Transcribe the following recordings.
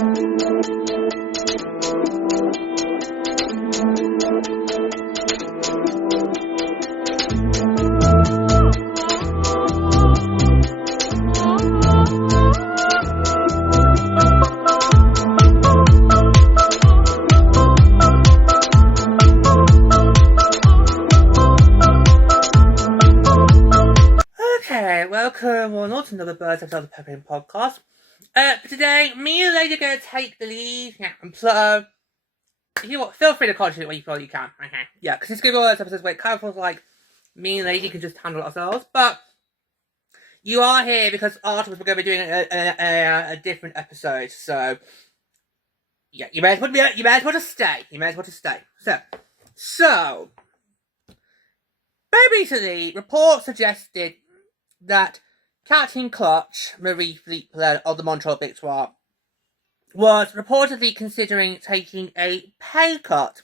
Welcome or not to another Birds of the Peppering podcast. Today, me and Lady are going to take the lead. Yeah, and so, you know what, feel free to contribute when you feel you can. Okay. Yeah, because it's going to be one of those episodes where it kind of feels like me and Lady can just handle it ourselves. But you are here because afterwards we're going to be doing a different episode. So, yeah, you may as well just stay. So, very recently, reports suggested that Captain Clutch, Marie Philip-Poulin of the Montreal Victoire, was reportedly considering taking a pay cut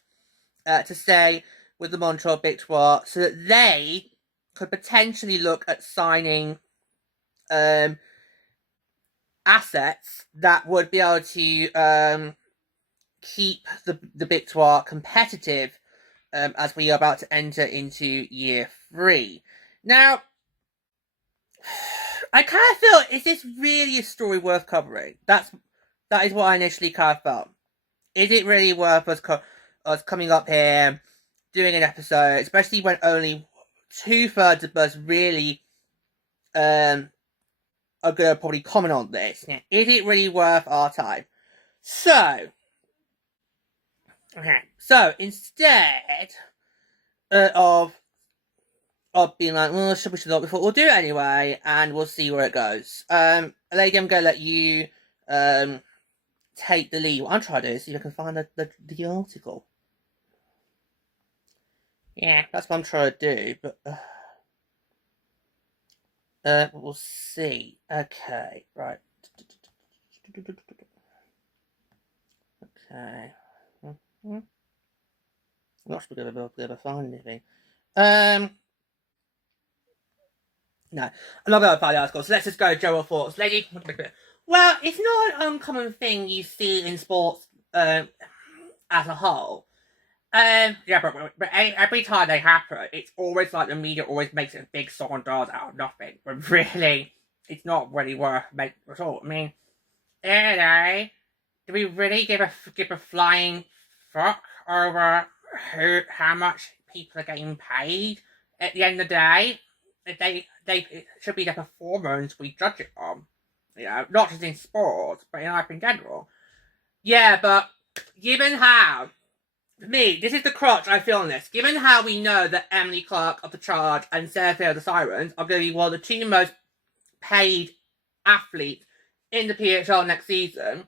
to stay with the Montreal Victoire so that they could potentially look at signing assets that would be able to keep the Victoire competitive as we are about to enter into year 3. Now, I kind of feel, is this really a story worth covering? That is what I initially kind of felt. Is it really worth us coming up here, doing an episode, especially when only 2/3 of us really are going to probably comment on this? Is it really worth our time? So instead of being like, well, should we not before? We'll do it anyway, and we'll see where it goes. Lady, I'm going to let you take the lead. What I'm trying to do is see if I can find the article. Yeah, that's what I'm trying to do, but we'll see. Okay, right. Okay. I'm not sure we're going to be able to find anything. No, I'm not going to find the article, so let's just go general thoughts. Lady, well, it's not an uncommon thing you see in sports as a whole. Yeah, but every time they happen, it's always like the media always makes a big song and dance out of nothing. But really, it's not really worth making at all. I mean, do we really give a flying fuck over how much people are getting paid? At the end of the day, it should be the performance we judge it on. You know, not just in sports, but in life in general. Yeah, but given how, for me, this is the crutch I feel on this. Given how we know that Emily Clark of the Charge and Sarah Field of the Sirens are going to be one of the 2 most paid athletes in the PHL next season,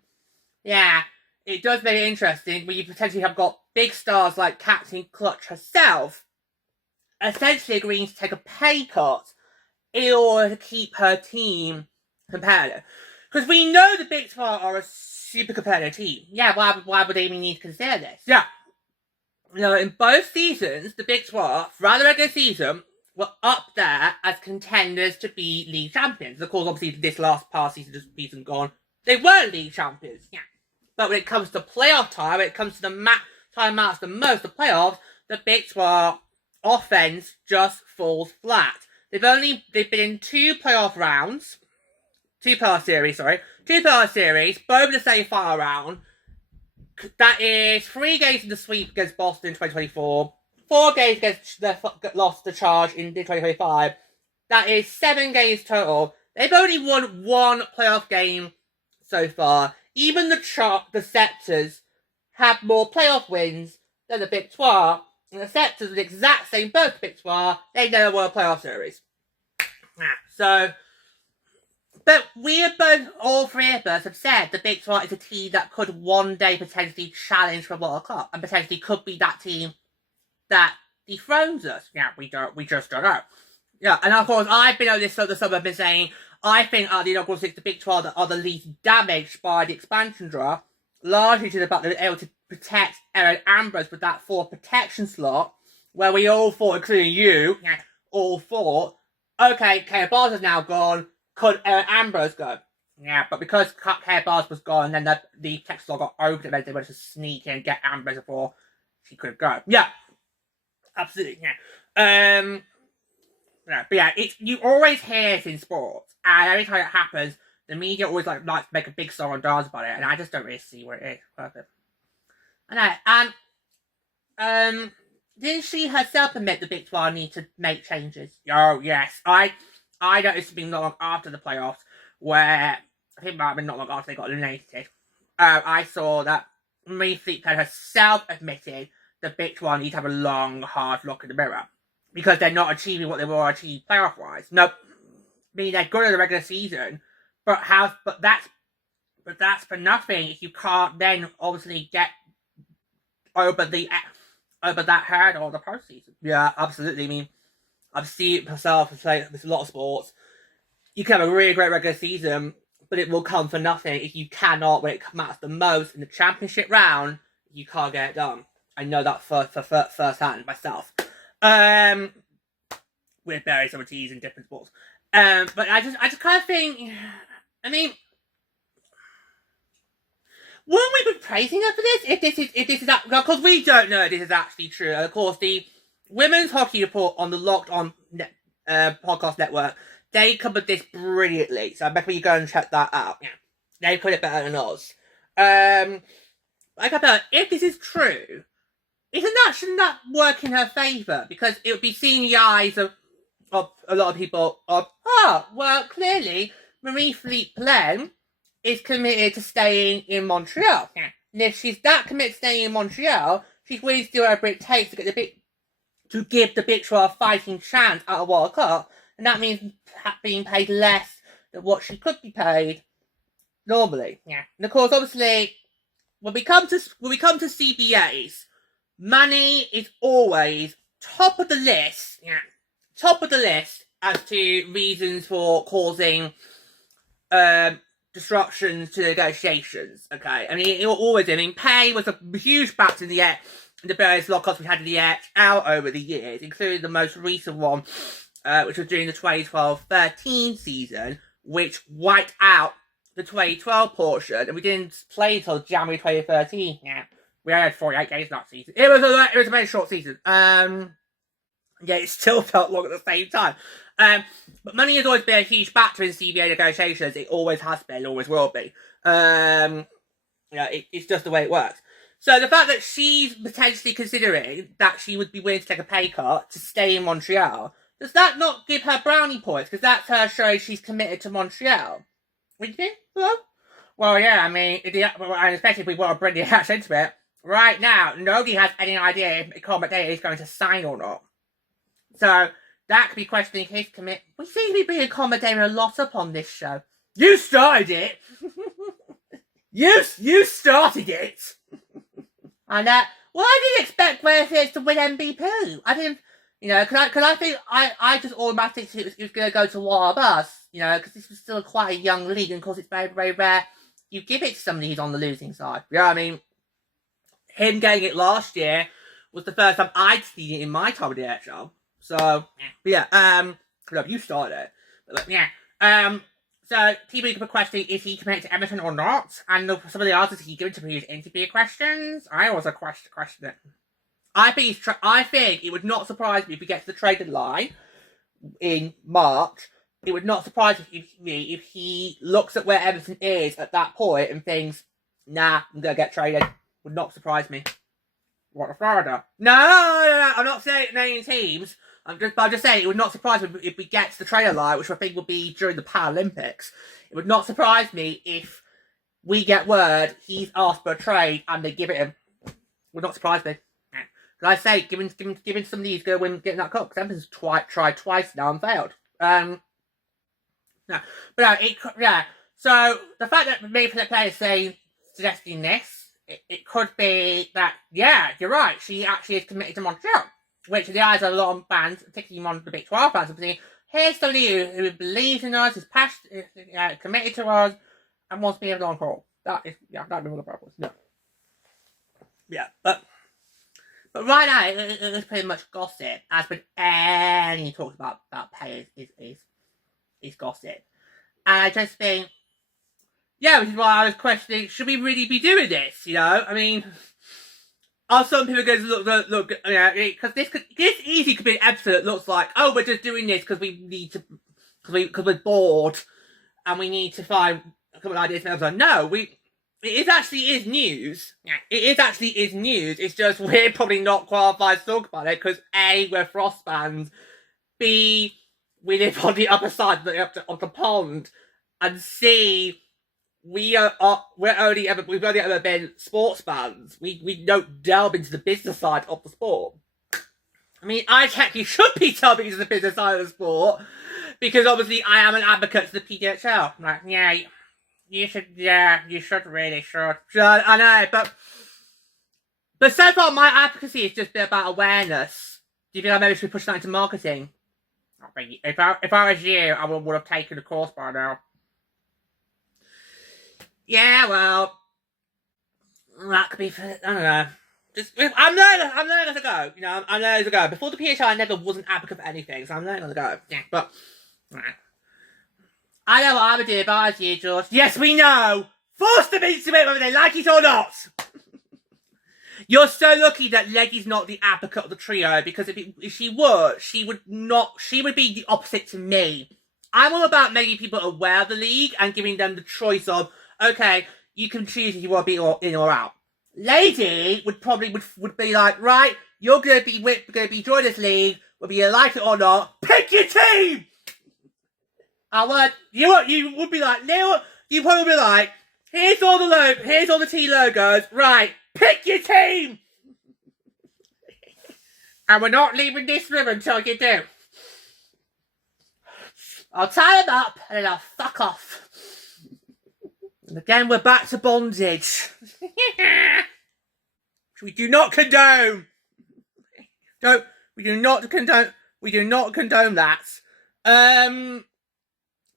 yeah, it does make it interesting when you potentially have got big stars like Captain Clutch herself essentially agreeing to take a pay cut in order to keep her team competitive. Because we know the Victoire are a super competitive team. Yeah, why would they even need to consider this? Yeah. You know, in both seasons, the Victoire, throughout the regular season, were up there as contenders to be league champions. Of course, obviously, this past season gone, they weren't league champions. Yeah. But when it comes to playoff time, when it comes to the time matters the most, the playoffs, the Victoire offense just falls flat. They've been in 2 playoff rounds, 2 playoff series, both in the same final round. That is 3 games in the sweep against Boston in 2024, 4 games against lost the Charge in 2025. That is 7 games total. They've only won 1 playoff game so far. Even the Scepters have more playoff wins than the Victoire. And the Scepters are the exact same both the Victoire. They never won a playoff series. So, but we have both, all 3 of us, have said the Victoire is a team that could one day potentially challenge for a World Cup and potentially could be that team that dethrones us. Yeah, we just don't know. Yeah, and of course, I've been on this summer, I've been saying, I think the inaugural 6, the Victoire, that are the least damaged by the expansion draft, largely to the fact that they're able to protect Erin Ambrose with that 4 protection slot, where we all thought, including you, all thought, okay, Kaya Barnes is now gone, could Erin Ambrose go? Yeah, but because Hair Bars was gone, then the text log got opened, and they were to sneak in and get Amber before she could go. Yeah, absolutely. Yeah. Yeah, but yeah, you always hear it in sports, and every time it happens, the media always likes to make a big song and dance about it, and I just don't really see where it is. Perfect. I know, and didn't she herself admit the Victoire need to make changes? Oh yes, I noticed it being not long after the playoffs, where I think it might have been not long after they got eliminated. I saw that Marie Philip-Poulin herself admitted the Victoire need to have a long, hard look in the mirror because they're not achieving what they were achieving playoff-wise. No, I mean they're good in the regular season, but that's for nothing if you can't then obviously get over that hurdle of the postseason. Yeah, absolutely. I mean, I've seen it myself. It's like there's a lot of sports. You can have a really great regular season, but it will come for nothing if you cannot, when it matters the most in the championship round, you can't get it done. I know that first hand myself. With various other teams in different sports. But I just kind of think, I mean, wouldn't we be praising her for this? If this is that, because we don't know if this is actually true. And of course, the Women's Hockey Report on the Locked On podcast network, they covered this brilliantly. So I recommend you go and check that out. Yeah, they put it better than us. Like I thought, if this is true, shouldn't that work in her favour? Because it would be seen in the eyes of a lot of people well, clearly Marie Philip-Poulin is committed to staying in Montreal. Yeah. And if she's that committed to staying in Montreal, she's willing to do whatever it takes to give the Victoire a fighting chance at a World Cup, and that means being paid less than what she could be paid normally. Yeah. And of course, obviously, when we come to CBAs, money is always top of the list. Yeah. Top of the list as to reasons for causing disruptions to negotiations. Okay, I mean, it always. I mean, pay was a huge factor in the various lockouts we had in the NHL over the years, including the most recent one, which was during the 2012-13 season, which wiped out the 2012 portion, and we didn't play until January 2013. Yeah, we had 48 games that season. It was a very short season. Yeah, it still felt long at the same time. But money has always been a huge factor in CBA negotiations. It always has been, always will be. It's just the way it works. So the fact that she's potentially considering that she would be willing to take a pay cut to stay in Montreal, does that not give her brownie points? Because that's her showing she's committed to Montreal. What do you think? Well, yeah, I mean, and especially if we want to bring the Ash into it, right now, nobody has any idea if Conor McDavid is going to sign or not. So that could be questioning his commit. We seem to be bringing Conor McDavid a lot up on this show. You started it. you started it. And well, I didn't expect Wales to win MVP. I didn't, because I think I just automatically it was going to go to one of us, because this was still quite a young league, and of course it's very, very rare you give it to somebody who's on the losing side. Yeah, I mean, him getting it last year was the first time I'd seen it in my time of the NHL. So, yeah, you started it. But, yeah, so people could be questioning, is he committed to Edmonton or not? And some of the answers he given to previous interview questions, I also question it. I think it would not surprise me if we get to the trade deadline in March. It would not surprise me if he looks at where Edmonton is at that point and thinks, nah, I'm going to get traded. Would not surprise me. What, Florida? No, I'm not saying naming teams. I'm just saying it would not surprise me if we get to the trade deadline, which I think will be during the Paralympics. It would not surprise me if we get word he's asked for a trade and they give it him. Would not surprise me. Because I say, giving somebody who's going to win getting that cup, because Edmonton's tried twice now and failed. So the fact that Marie Philip-Poulin is suggesting this, it could be that, yeah, you're right, she actually is committed to Montreal, which in the eyes of a lot of fans, particularly the Victoire fans, will be, here's somebody who believes in us, is passionate, committed to us, and wants to be able to on call. That'd be one of the problems. No. Yeah, but right now, it's pretty much gossip. As with any talks about pay is gossip. And I just think, yeah, which is why I was questioning, should we really be doing this? You know, I mean, are some people going to look, because this easily could be an episode that looks like, oh, we're just doing this because we need to, because we're bored and we need to find a couple of ideas for episode. No, it actually is news. Yeah. It actually is news. It's just we're probably not qualified to talk about it because A, we're Frost fans, B, we live on the other side of the pond, and C, we've only ever been sports fans. We don't delve into the business side of the sport. I mean, I technically should be delving into the business side of the sport because obviously I am an advocate for the PDHL. Like, yeah, you should really. I know, but so far my advocacy has just been about awareness. Do you think I maybe should push that into marketing? If I was you, I would have taken the course by now. Yeah, well, that could be. I don't know. I'm learning to go. You know, I'm learning to go. Before the PHI, I never was an advocate for anything, so I'm learning to go. Yeah, but I know what I would do if I was you, George. Yes, we know. Force them into it whether they like it or not. You're so lucky that Leggy's not the advocate of the trio, because if she were, she would be the opposite to me. I'm all about making people aware of the league and giving them the choice of, okay, you can choose if you want to be in or out. Lady would probably be like, right, you're going to be joining this league, whether you like it or not. Pick your team. You would be like, you probably be like, here's all the T logos, right? Pick your team! And we're not leaving this room until you do. I'll tie them up and then I'll fuck off. And again, we're back to bondage. Which we do not condone. We do not condone that.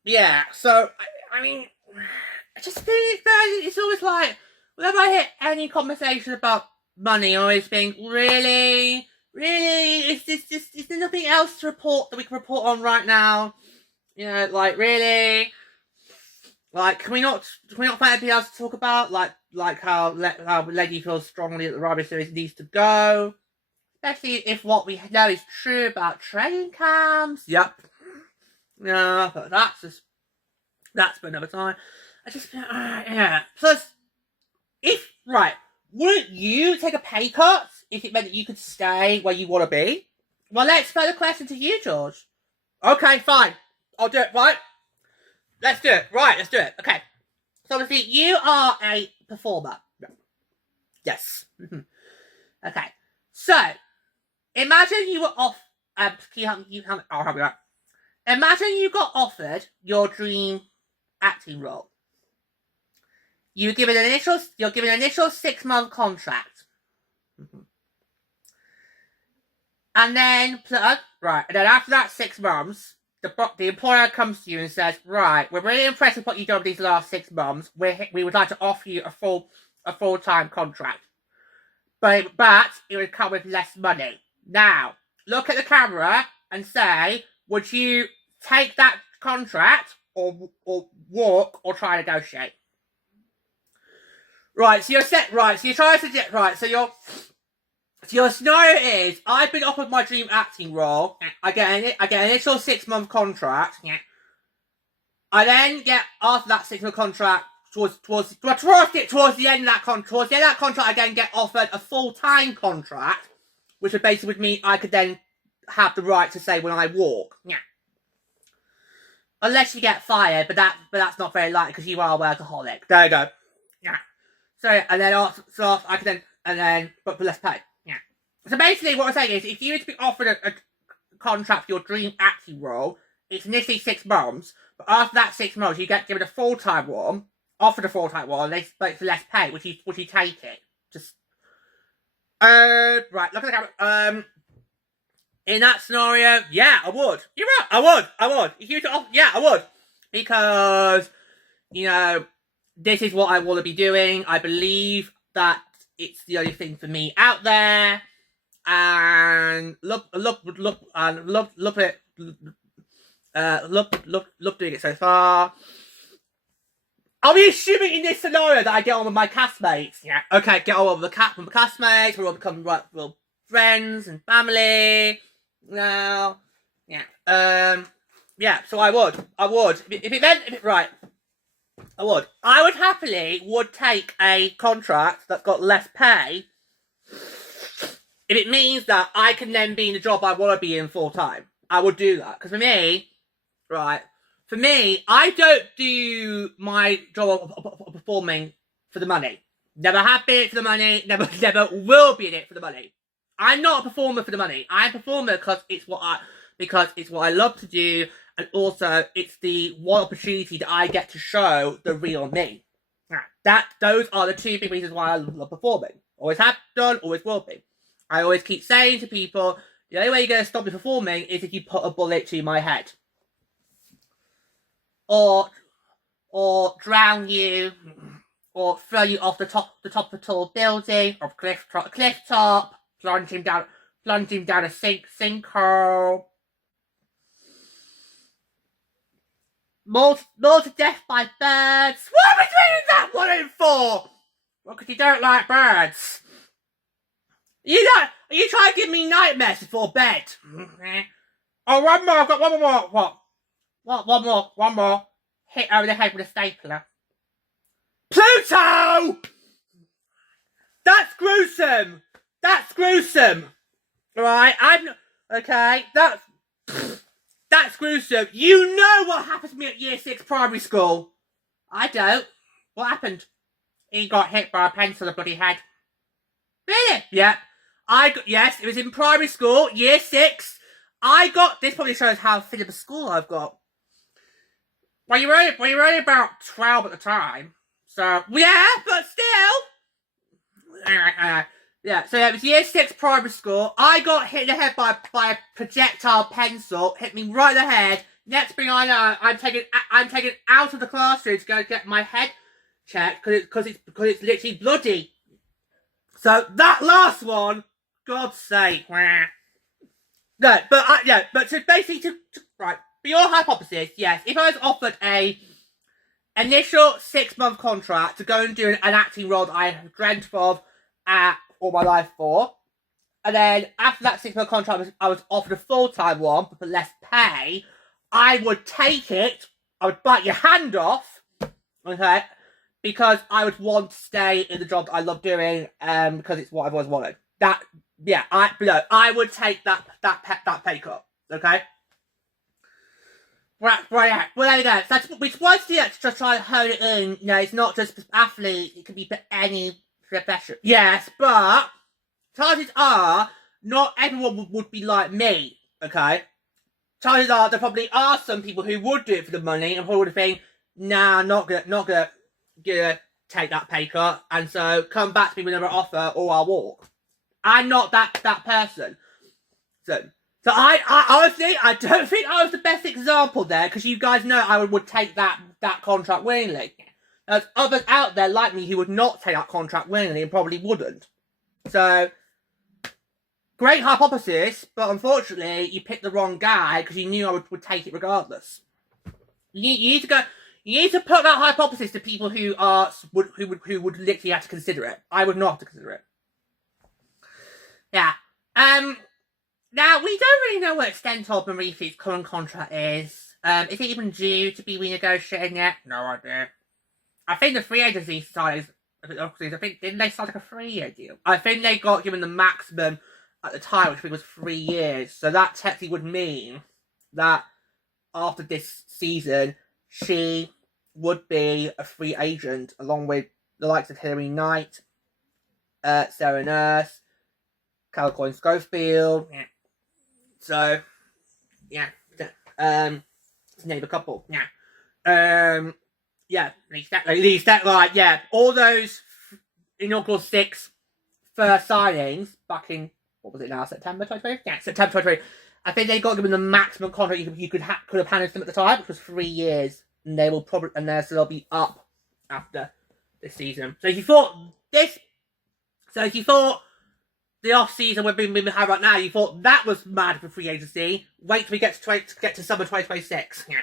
Yeah, so, I mean, I just think it's always like, whenever I hear any conversation about money, I always think, really? Is there nothing else to report that we can report on right now? You know, like, really? Like, can we not find anything else to talk about? Like how Leggy feels strongly that the Rivalry Series needs to go. Especially if what we know is true about training camps. Yep. Yeah, but that's for another time. Yeah. Plus, wouldn't you take a pay cut if it meant that you could stay where you want to be? Well, let's throw the question to you, George. Okay, fine. I'll do it, right? Let's do it. Right, let's do it. Okay. So, obviously, you are a performer. Yes. Okay. So, imagine you were off... I'll help you out. Imagine you got offered your dream acting role. You're given an initial 6-month contract. And then after that 6 months, the employer comes to you and says, right, we're really impressed with what you've done these last 6 months. We would like to offer you a full-time contract. But it would come with less money. Now, look at the camera and say, would you take that contract or walk or try to negotiate? Right, so you're set. Right, so you're trying to get right. So your scenario is: I've been offered my dream acting role. I get an initial 6-month contract. Yeah. I then get after that 6-month contract towards the end of that contract. I then get offered a full-time contract, which would basically mean I could then have the right to say when I walk. Yeah. Unless you get fired, but that's not very likely because you are a workaholic. There you go. Yeah. So and then I can then but for less pay. Yeah. So basically, what I'm saying is, if you were to be offered a contract for your dream acting role, it's initially 6 months, but after that 6 months, you get given a full-time one, offered a full-time one, but it's less pay. Would you take it? Just right. Look at the camera. In that scenario, yeah, I would. You're right. I would. If you were to offer, yeah, I would, because you know. This is what I want to be doing. I believe that it's the only thing for me out there. And love doing it so far. Are we assuming in this scenario that I get on with my castmates? Yeah. Okay, get on with my castmates. We're all becoming real friends and family. Now, yeah. Yeah. So I would. If it meant right. I would. I would happily take a contract that's got less pay if it means that I can then be in the job I want to be in full time. I would do that. Because for me, I don't do my job of performing for the money. Never have been it for the money. Never will be in it for the money. I'm not a performer for the money. I'm a performer because it's what I love to do, and also it's the one opportunity that I get to show the real me. Those are the two big reasons why I love performing. Always have done, always will be. I always keep saying to people, the only way you're going to stop me performing is if you put a bullet to my head. Or drown you, or throw you off the top of a tall building, or cliff top, plunge him down a sinkhole. Mauled to death by birds. What are we doing that one in for? Well, because you don't like birds. Are you trying to give me nightmares before bed? Oh, one more. I've got one more. What? One more. Hit over the head with a stapler. Pluto! That's gruesome. Alright, okay, that's gruesome. You know what happened to me at year 6 primary school. I don't. What happened? He got hit by a pencil to the bloody head. Really? Yeah. Yes, it was in primary school, year 6. This probably shows how thin of a school I've got. Well, you were only about 12 at the time. So, yeah, but still. Yeah, so it was year 6 primary school. I got hit in the head by a projectile pencil. Hit me right in the head. Next thing I know, I'm taken out of the classroom to go get my head checked because it's literally bloody. So that last one, God's sake. No, but to basically right. For your hypothesis, yes, if I was offered a initial 6-month contract to go and do an acting role that I have dreamt of all my life for, and then after that 6-month contract I was offered a full-time one for less pay, I would take it. I would bite your hand off, okay, because I would want to stay in the job that I love doing, because it's what I've always wanted. I would take that pay cut, okay. Right, yeah. Well, there you go. So we wanted to just try and hone it in. You know, it's not just for athletes, it can be for any profession. Yes, but chances are not everyone would be like me, okay? Chances are there probably are some people who would do it for the money and probably would think, nah, not gonna take that pay cut, and so come back to me with another offer or I'll walk. I'm not that person. So I honestly, I don't think I was the best example there, because you guys know I would take that contract willingly. There's others out there like me who would not take that contract willingly and probably wouldn't. So, great hypothesis, but unfortunately you picked the wrong guy because you knew I would take it regardless. You need to put that hypothesis to people who would literally have to consider it. I would not have to consider it. Yeah. Now, we don't really know what extent of Marie Philip's current contract is. Is it even due to be renegotiated yet? No idea. I think the free agency side didn't they start like a 3-year deal? I think they got given the maximum at the time, which I think was 3 years. So that technically would mean that after this season, she would be a free agent, along with the likes of Hilary Knight, Sarah Nurse, Calicoin Schofield. Yeah. So, yeah. To name a couple. Yeah. Yeah. At least that, like, yeah. All those inaugural 6 first signings back in, what was it now, September 2020? Yeah, September 2020. I think they got given the maximum contract you could have handed them at the time, which was 3 years, and they will probably, and they'll be up after this season. So if you thought the off season we've been having right now, you thought that was mad for free agency. Wait till we get to summer 2026. Yeah.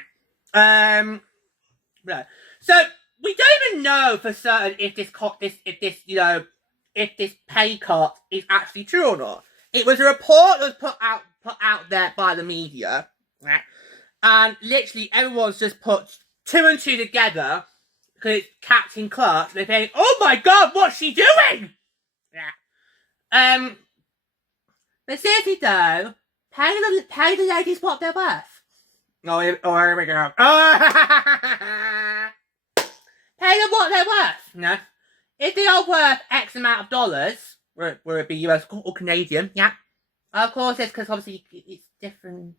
Yeah. So we don't even know for certain if this pay cut is actually true or not. It was a report that was put out there by the media, right? And literally everyone's just put two and two together because it's Captain Clutch. They're saying, "Oh my God, what's she doing?" Yeah. But seriously though, pay the ladies what they're worth. Oh, here we go. Pay them what they're worth. No. If they are worth X amount of dollars, whether it be US or Canadian, yeah. Of course, it's because obviously it's different.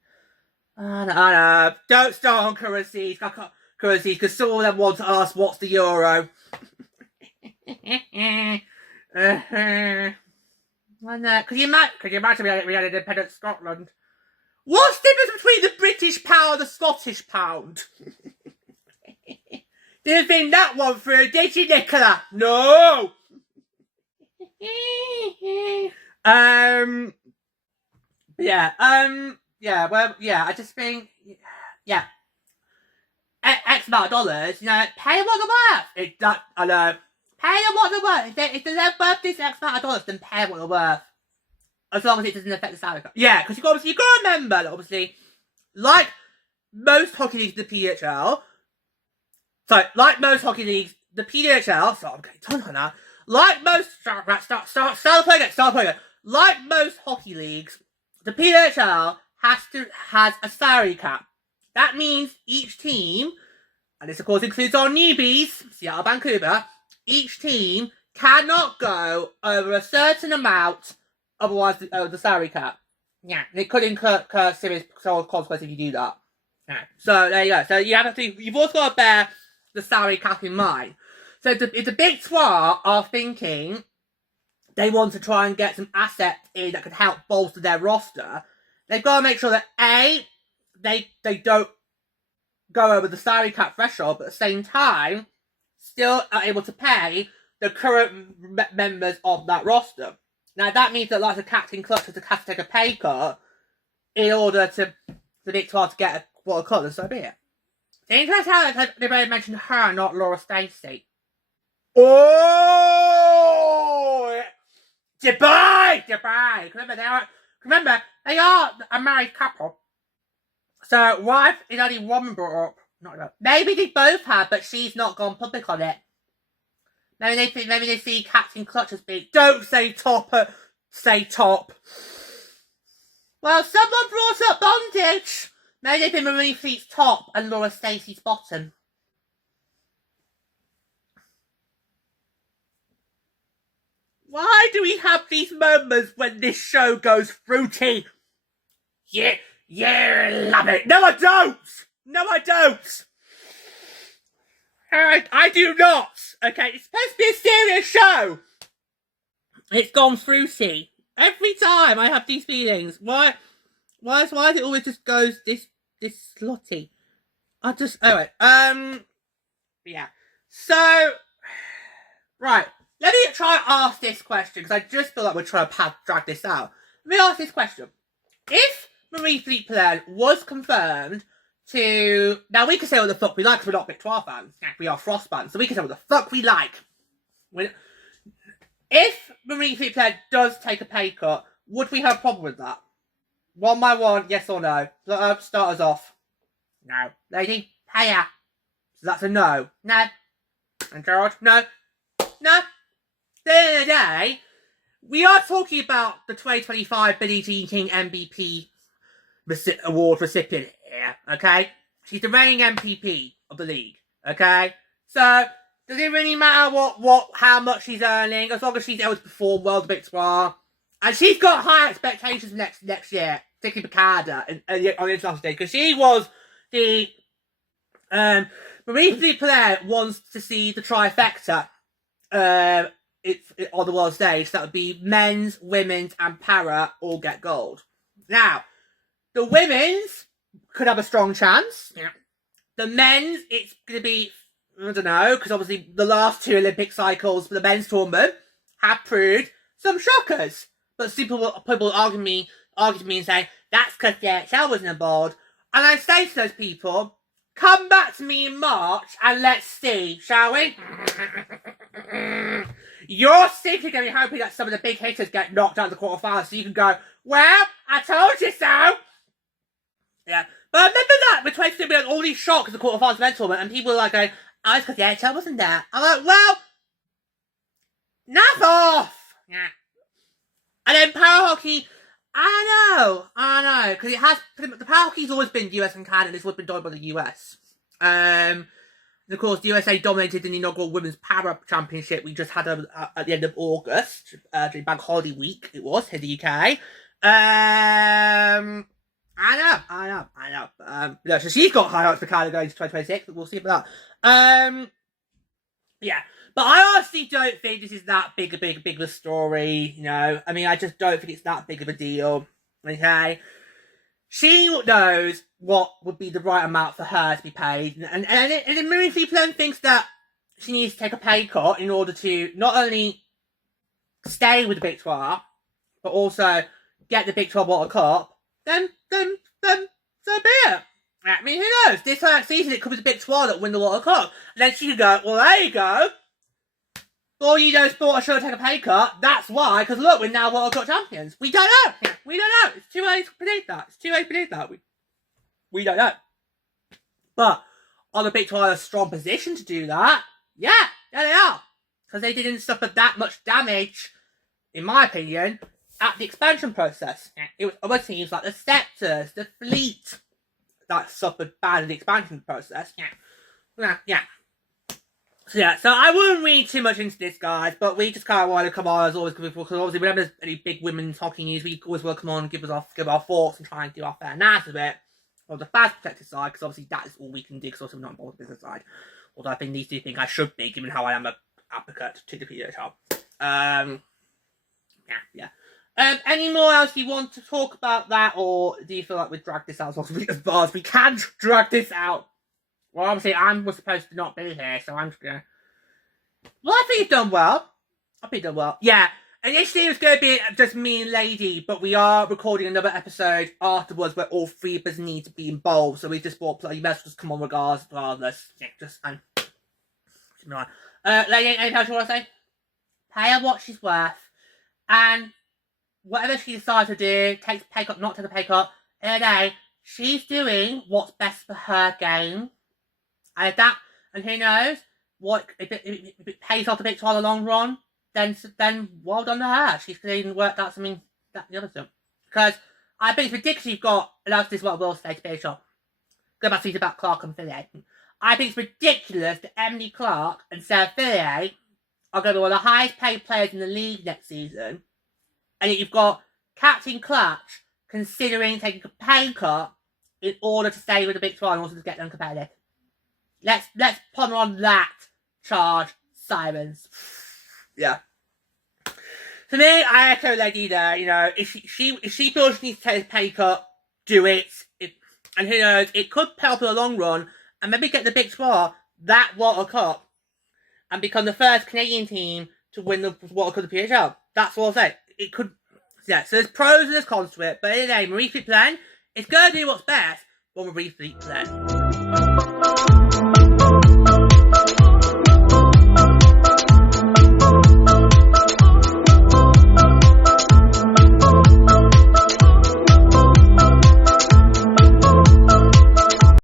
I know. Don't start on currencies. Because some of them want to ask what's the euro. I know. Could you imagine we had independent Scotland? What's the difference between the British pound and the Scottish pound? Didn't think that one through, did you, Nicola? No! I just think, yeah. X amount of dollars, pay them what they're worth. I know. Pay them what they're worth. If they're worth this X amount of dollars, then pay them what they're worth. As long as it doesn't affect the salary cap. Yeah, because you've got to remember that obviously, like most hockey leagues, the PHL, the PHL, sorry, I'm getting tongue on that. Like most, start playing it. Like most hockey leagues, the PHL has a salary cap. That means each team, and this of course includes our newbies, Seattle, Vancouver, each team cannot go over a certain amount, otherwise the salary cap. Yeah, and it could incur serious consequences if you do that. Yeah. So there you go. So you've also got to bear the salary cap in mind. So it's a big twat of thinking they want to try and get some assets in that could help bolster their roster. They've got to make sure that they don't go over the salary cap threshold, but at the same time still are able to pay the current members of that roster. Now that means that like a Captain Clutch has to take a pay cut in order to Big 12 to get a cut, and so be it. It's interesting how they both mentioned her, not Laura Stacey. Oh! Dubai! Remember, they are a married couple. So, wife is only one brought up. Maybe they both have, but she's not gone public on it. Maybe they see Captain Clutch as being, don't say top, say top. Well, someone brought up bondage. Maybe they've been Marie Philip's top and Laura Stacey's bottom. Why do we have these moments when this show goes fruity? Yeah, love it. No, I don't. I do not. Okay, it's supposed to be a serious show. It's gone fruity. Every time I have these feelings. Why is it always just goes this slutty? Anyway, yeah. So, right. Let me try and ask this question, because I just feel like we're trying to drag this out. Let me ask this question. If Marie Philip-Poulin was confirmed to... Now, we can say what the fuck we like, because we're not Victoire fans. We are Frost fans, so we can say what the fuck we like. If Marie Philip-Poulin does take a pay cut, would we have a problem with that? One by one, yes or no? Start us off. No. Lady, pay her. So that's a no. No. And George, no. No. At the end of the day, we are talking about the 2025 Billie Jean King MVP award recipient here, okay? She's the reigning MVP of the league, okay? So, does it really matter how much she's earning, as long as she's able to perform well to Victoire? And she's got high expectations next year, particularly Canada on the international stage, because she was the Marie Philip-Poulin wants to see the trifecta on the world stage. That would be men's, women's, and para all get gold. Now, the women's could have a strong chance. Yeah. The men's, it's going to be, I don't know, because obviously the last two Olympic cycles for the men's tournament have proved some shockers. But people argue me and say, that's because the XL wasn't on board. And I say to those people, come back to me in March and let's see, shall we? You're simply going to be hoping that some of the big hitters get knocked out of the quarterfinals so you can go, well, I told you so. Yeah. But I remember that with 2022 being all these shocks in the quarterfinals men's tournament and people were like going, oh, it's because the NHL wasn't there. I'm like, well, naff off. Yeah. And then power hockey, I know, because it has, the power hockey's always been US and Canada, it's always been done by the US. And of course, the USA dominated in the inaugural Women's Power Championship we just had at the end of August, during Bank Holiday Week, it was, in the UK. I know. Yeah, so she's got high hopes for Canada going to 2026, but we'll see about that. Yeah. But I honestly don't think this is that big of a story, you know. I mean, I just don't think it's that big of a deal, okay? She knows what would be the right amount for her to be paid. And Marie Philip-Poulin thinks that she needs to take a pay cut in order to not only stay with the Victoire, but also get the Victoire World Cup. Then so be it. I mean, who knows? This next season it could be the Victoire that win the World Cup. And then she could go, well, there you go. All you know, sport, I should take a pay cut. That's why, because look, we're now World Cup champions. We don't know. We don't know. It's too early to predict that. We don't know. But are the Victoire in a strong position to do that? Yeah, they are. Because they didn't suffer that much damage, in my opinion, at the expansion process. It was other teams like the Scepters, the Fleet, that suffered bad in the expansion process. Yeah. So I wouldn't read too much into this, guys, but we just kind of wanted to come on as always, because obviously whenever there's any big women's hockey news, we always will come on and give our thoughts and try and do our fair analysis of it on the fans protected side, because obviously that is all we can do, because also we're not involved in the business side. Although I think these two think I should be, given how I am an advocate to the PHL. Yeah. Any more else you want to talk about that, or do you feel like we've dragged this out as far as we can drag this out? Well, obviously, we're supposed to not be here, so I'm just gonna... Well, I think you've done well. Yeah, initially it was going to be just me and Lady, but we are recording another episode afterwards where all three of us need to be involved, so we just thought, you best just come on regardless. Yeah, Lady, anything else you want to say? Pay her what she's worth, and whatever she decides to do, takes a pay cut, not take a pay cut, in a day, she's doing what's best for her game. And who knows, if it pays off a bit in the long run, then well done to her. She's clearly worked out something that the other stuff. Because I think it's ridiculous you've got, and this is what I will say to finish off. Go back to about Clark and Fillet. I think it's ridiculous that Emily Clark and Sarah Fillet are going to be one of the highest paid players in the league next season. And yet you've got Captain Clutch considering taking a pay cut in order to stay with the Victoire and also to get them competitive. Let's ponder on that charge, Simons. Yeah. For me, I echo Lady there. You know, if she feels she needs to take a pay cut, do it. And who knows, it could help in the long run, and maybe get the Victoire that World Cup, and become the first Canadian team to win the World Cup of the PHL. That's all I'll say. It could, yeah. So there's pros and there's cons to it, but anyway, Marie Philip-Poulin is going to do what's best for Marie Philip-Poulin.